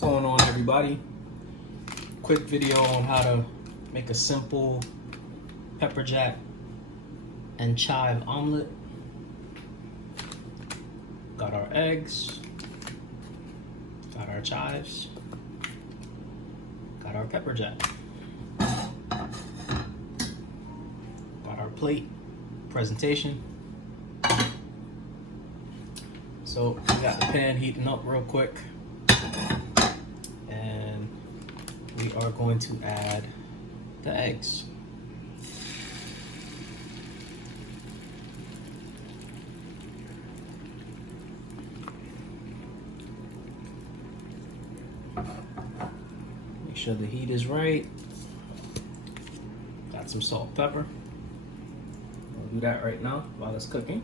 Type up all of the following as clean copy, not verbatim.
going on, everybody? Quick video on how to make a simple pepper jack and chive omelet. Got our eggs, got our chives, got our pepper jack, got our plate presentation. So we got the pan heating up real quick, and we are going to add the eggs. Make sure the heat is right. Got some salt and pepper. We'll do that right now while it's cooking.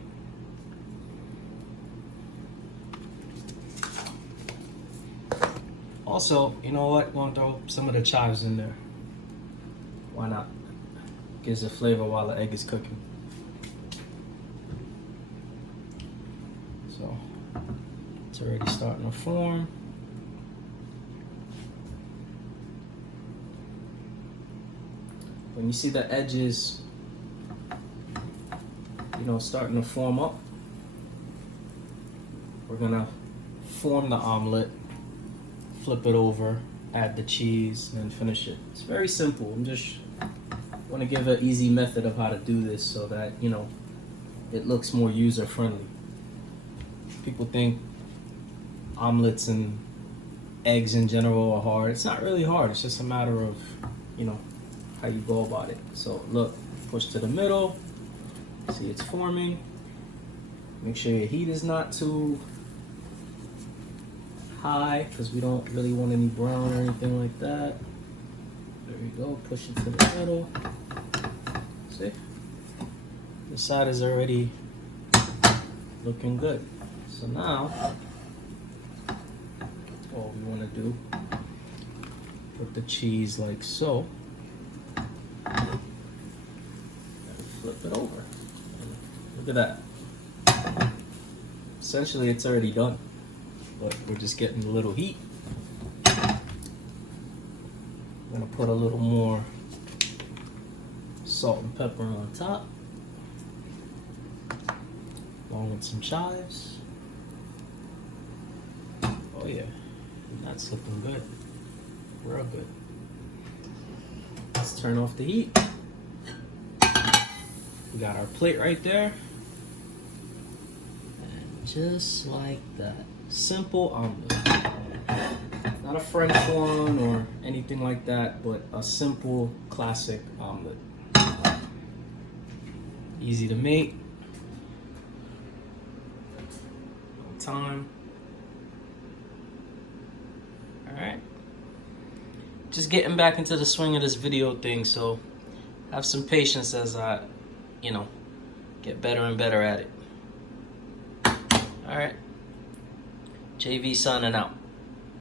Also, you know what? I'm gonna throw some of the chives in there. Why not? Gives a flavor while the egg is cooking. So it's already starting to form. When you see the edges, starting to form up, we're gonna form the omelet, flip it over, add the cheese, and finish it. It's very simple. I'm just want to give an easy method of how to do this so that it looks more user friendly. People think omelets and eggs in general are hard. It's not really hard. It's just a matter of how you go about it. So look, push to the middle. See, it's forming. Make sure your heat is not too high because we don't really want any brown or anything like that. There we go. Push it to the middle. See? The side is already looking good. So now, all we want to do, put the cheese like so. And flip it over. Look at that. Essentially, it's already done, but we're just getting a little heat. I'm gonna put a little more salt and pepper on top, along with some chives. Oh yeah, that's looking good. Real good. Let's turn off the heat. We got our plate right there. And just like that. Simple omelet. Not a French one or anything like that, but a simple, classic omelet. Easy to make. No time. Alright. Just getting back into the swing of this video thing, so have some patience as I, get better and better at it. Alright. JV signing out.